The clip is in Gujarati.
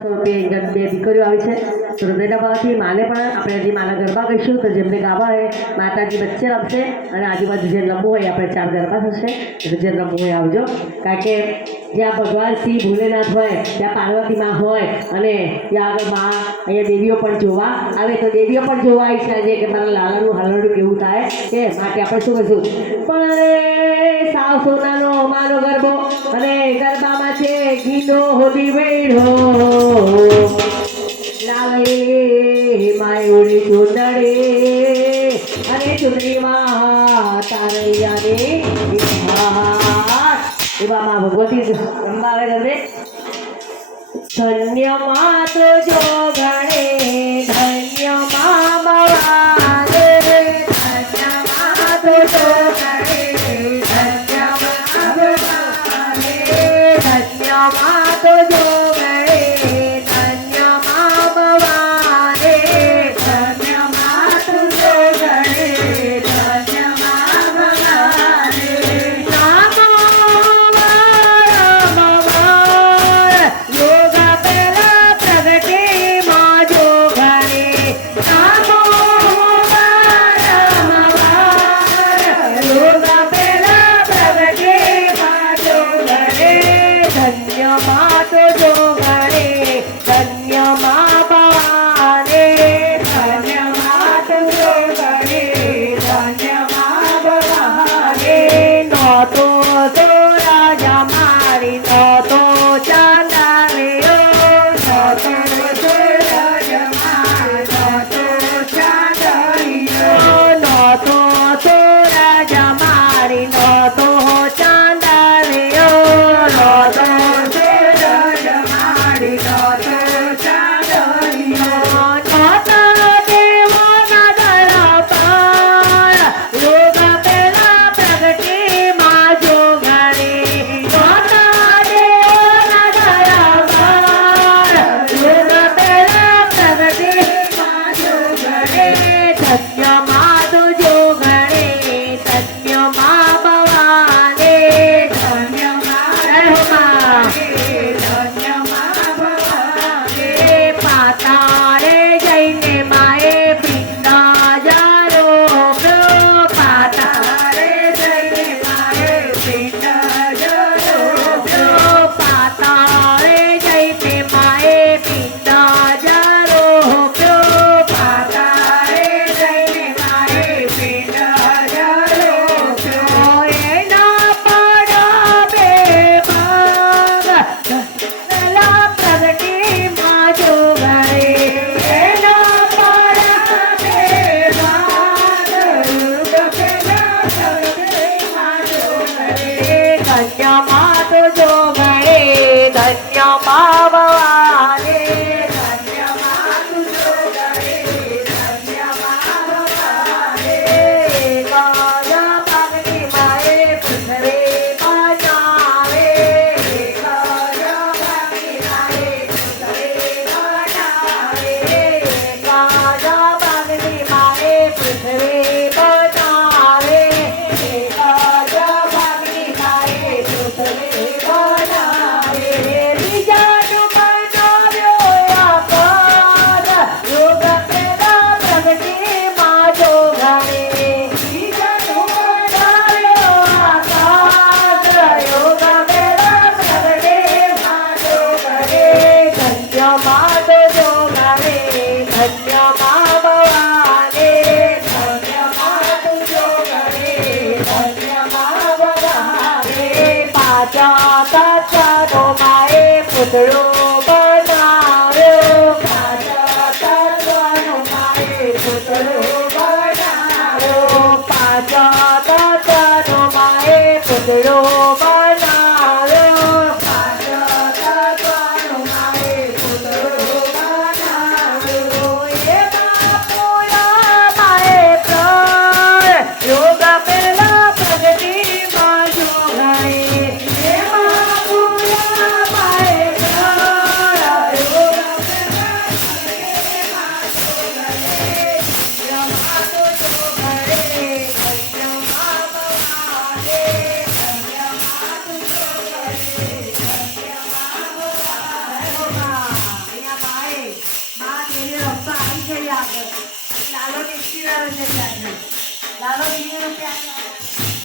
બે દીકરીઓ આવી છે તો હૃદયના ભાવથી માને પણ આપણે હજી માના ગરબા કહીશું તો જેમને ગાવા હોય માતાજી વચ્ચે રમશે અને આજુબાજુ જે રમવું હોય આપણે 4 ગરબા થશે એટલે જે રમવું હોય આવજો કારણ કે જ્યાં ભગવાન શ્રી ભોલેનાથ હોય ત્યાં પાર્વતી માં હોય અને ત્યાં આગળ માં અહીંયા દેવીઓ પણ જોવા આવે તો દેવીઓ પણ જોવા આવી છે કે મારા લાલાનું હલરડું કેવું થાય કે માટે આપણે શું કહીશું પણ સાવ સોનાનો માનો ગરબો અને ગરબામાં છે ગીતો હોલી વેઢો લાવે માયુડી ચૂંદડે અને ચૂંદડીમાં તારૈયાને એવા માં ભગવતી રંબાવે ગરબે ધન્ય માં તો જો ગણે ધન્ય માં ભવાને ધન્ય માં તો જો ગણે ધન્ય માં ભવાને ધન્ય માં તો જો લાલો ટેક્સી વાળો છે ત્યાં. લાલો દિવ્યાનો પ્યાર.